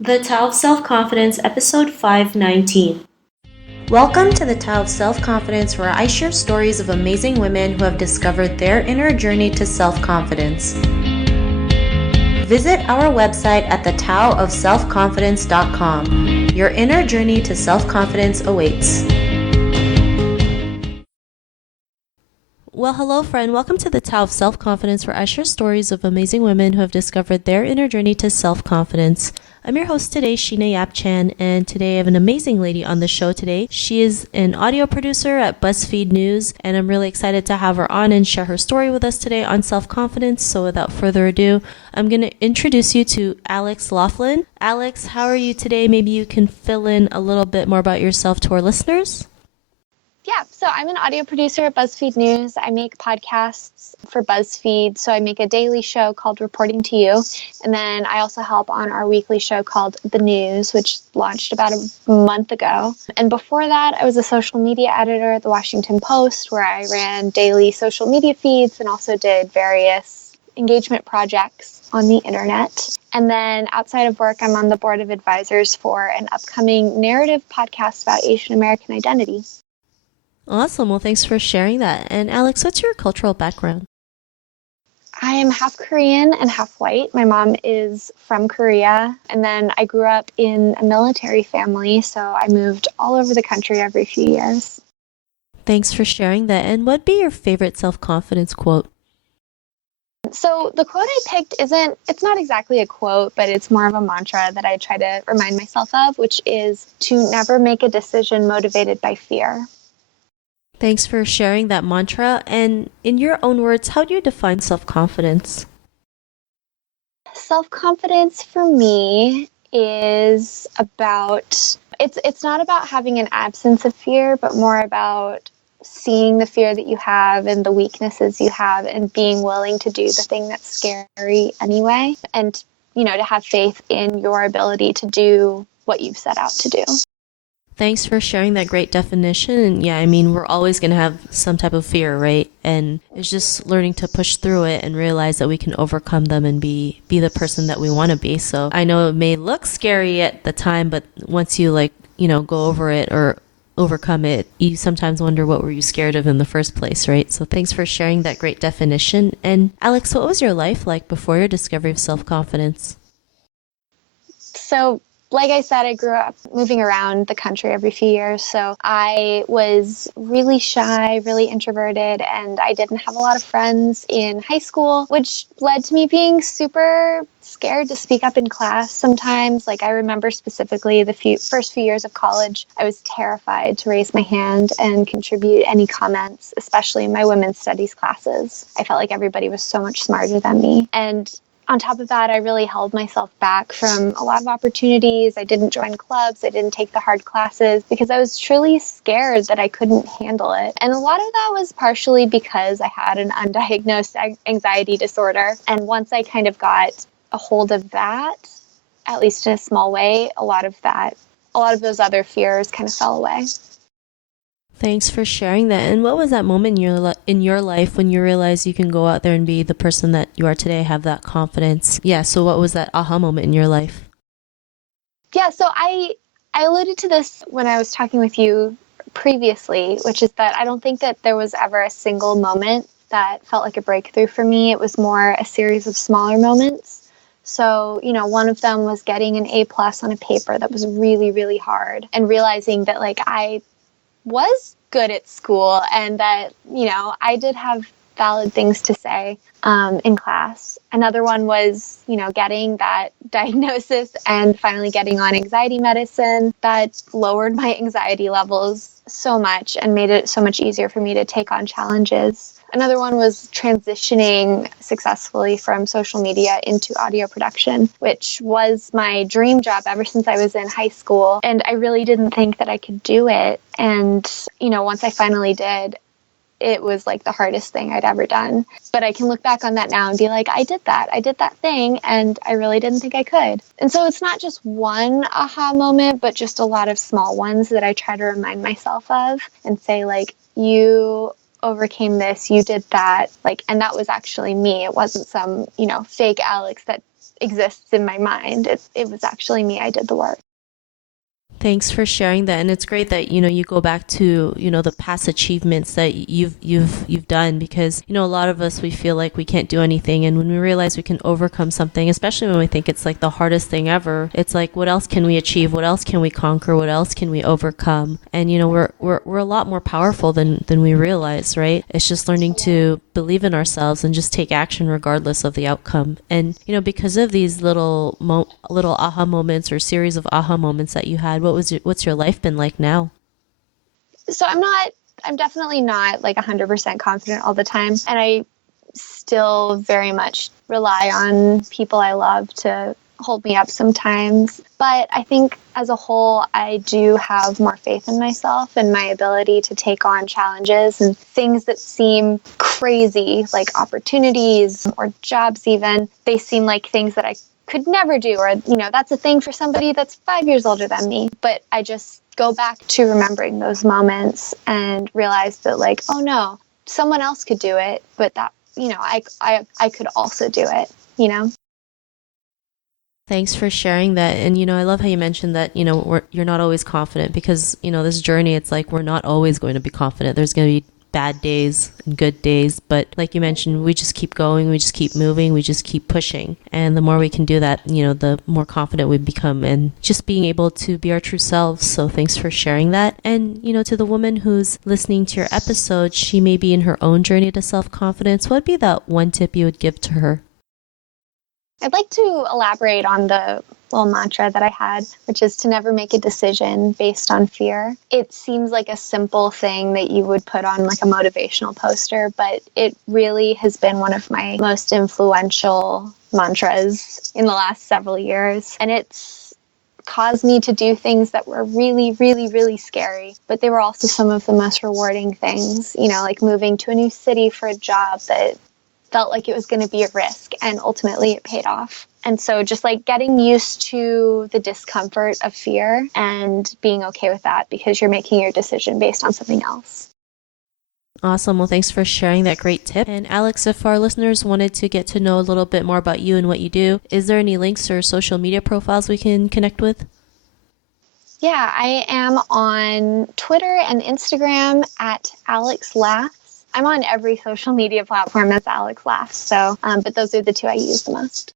The Tao of Self-Confidence, Episode 519. Welcome to the Tao of Self-Confidence, where I share stories of amazing women who have discovered their inner journey to self-confidence. Visit our website at thetaoofselfconfidence.com. Your inner journey to self-confidence awaits. Well, hello, friend. Welcome to the Tao of Self-Confidence, where I share stories of amazing women who have discovered their inner journey to self-confidence. I'm your host today, Sheena Yap-Chan, and today I have an amazing lady on the show today. She is an audio producer at BuzzFeed News, and I'm really excited to have her on and share her story with us today on self-confidence. So without further ado, I'm going to introduce you to Alex Laughlin. Alex, how are you today? Maybe you can fill in a little bit more about yourself to our listeners. Yeah, so I'm an audio producer at BuzzFeed News. I make podcasts for BuzzFeed. So I make a daily show called Reporting to You. And then I also help on our weekly show called The News, which launched about a month ago. And before that, I was a social media editor at the Washington Post, where I ran daily social media feeds and also did various engagement projects on the internet. And then outside of work, I'm on the board of advisors for an upcoming narrative podcast about Asian American identity. Awesome. Well, thanks for sharing that. And Alex, what's your cultural background? I am half Korean and half white. My mom is from Korea, and then I grew up in a military family, so I moved all over the country every few years. Thanks for sharing that. And what'd be your favorite self-confidence quote? So the quote I picked it's not exactly a quote, but it's more of a mantra that I try to remind myself of, which is to never make a decision motivated by fear. Thanks for sharing that mantra. And in your own words, how do you define self-confidence? Self-confidence for me is about, it's not about having an absence of fear, but more about seeing the fear that you have and the weaknesses you have and being willing to do the thing that's scary anyway. And, to have faith in your ability to do what you've set out to do. Thanks for sharing that great definition. And yeah, I mean, we're always going to have some type of fear, right? And it's just learning to push through it and realize that we can overcome them and be the person that we want to be. So I know it may look scary at the time, but once you go over it or overcome it, you sometimes wonder what were you scared of in the first place, right? So thanks for sharing that great definition. And Alex, what was your life like before your discovery of self-confidence? So like I said, I grew up moving around the country every few years, so I was really shy, really introverted, and I didn't have a lot of friends in high school, which led to me being super scared to speak up in class sometimes. Like I remember specifically the first few years of college, I was terrified to raise my hand and contribute any comments, especially in my women's studies classes. I felt like everybody was so much smarter than me. And on top of that, I really held myself back from a lot of opportunities. I didn't join clubs. I didn't take the hard classes because I was truly scared that I couldn't handle it. And a lot of that was partially because I had an undiagnosed anxiety disorder. And once I kind of got a hold of that, at least in a small way, a lot of those other fears kind of fell away. Thanks for sharing that. And what was that moment in your life when you realized you can go out there and be the person that you are today, have that confidence? Yeah, so what was that aha moment in your life? Yeah, so I alluded to this when I was talking with you previously, which is that I don't think that there was ever a single moment that felt like a breakthrough for me. It was more a series of smaller moments. So, one of them was getting an A+ on a paper that was really, really hard and realizing that I was good at school and that, I did have valid things to say in class. Another one was, getting that diagnosis and finally getting on anxiety medicine that lowered my anxiety levels so much and made it so much easier for me to take on challenges. Another one was transitioning successfully from social media into audio production, which was my dream job ever since I was in high school. And I really didn't think that I could do it. And, once I finally did, it was like the hardest thing I'd ever done. But I can look back on that now and be like, I did that thing, and I really didn't think I could. And so it's not just one aha moment, but just a lot of small ones that I try to remind myself of and say, you overcame this, you did that, and that was actually me. It wasn't some, fake Alex that exists in my mind. It was actually me. I did the work. Thanks for sharing that. And it's great that, you go back to, the past achievements that you've done, because, a lot of us, we feel like we can't do anything. And when we realize we can overcome something, especially when we think it's like the hardest thing ever, it's like, what else can we achieve? What else can we conquer? What else can we overcome? And, we're a lot more powerful than we realize, right? It's just learning to believe in ourselves and just take action regardless of the outcome. And, because of these little aha moments or series of aha moments that you had, what's your life been like now? So I'm definitely not like 100% confident all the time. And I still very much rely on people I love to hold me up sometimes. But I think as a whole, I do have more faith in myself and my ability to take on challenges and things that seem crazy, like opportunities or jobs even. They seem like things that I could never do, or, that's a thing for somebody that's 5 years older than me. But I just go back to remembering those moments and realize that, like, oh no, someone else could do it, but that, I could also do it, Thanks for sharing that. And, I love how you mentioned that, you're not always confident, because, this journey, it's like, we're not always going to be confident. There's going to be bad days and good days. But like you mentioned, we just keep going, we just keep moving, we just keep pushing. And the more we can do that, the more confident we become, and just being able to be our true selves. So thanks for sharing that. And, to the woman who's listening to your episode, she may be in her own journey to self-confidence. What would be that one tip you would give to her? I'd like to elaborate on the little mantra that I had, which is to never make a decision based on fear. It seems like a simple thing that you would put on like a motivational poster, but it really has been one of my most influential mantras in the last several years. And it's caused me to do things that were really, really, really scary, but they were also some of the most rewarding things, like moving to a new city for a job that felt like it was going to be a risk, and ultimately it paid off. And so just like getting used to the discomfort of fear and being okay with that, because you're making your decision based on something else. Awesome. Well, thanks for sharing that great tip. And Alex, if our listeners wanted to get to know a little bit more about you and what you do, is there any links or social media profiles we can connect with? Yeah, I am on Twitter and Instagram at Alex Laughs. I'm on every social media platform as Alex Laughs. So, but those are the two I use the most.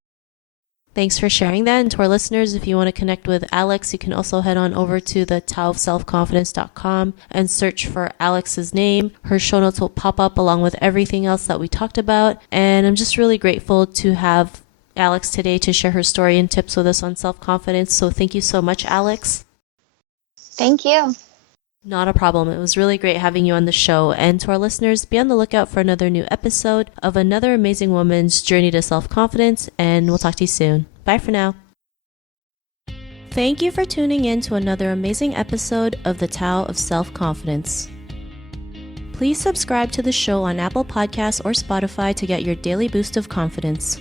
Thanks for sharing that. And to our listeners, if you want to connect with Alex, you can also head on over to the taoofselfconfidence.com and search for Alex's name. Her show notes will pop up along with everything else that we talked about. And I'm just really grateful to have Alex today to share her story and tips with us on self-confidence. So thank you so much, Alex. Thank you. Not a problem. It was really great having you on the show. And to our listeners, be on the lookout for another new episode of another amazing woman's journey to self-confidence. And we'll talk to you soon. Bye for now. Thank you for tuning in to another amazing episode of the Tao of Self-Confidence. Please subscribe to the show on Apple Podcasts or Spotify to get your daily boost of confidence.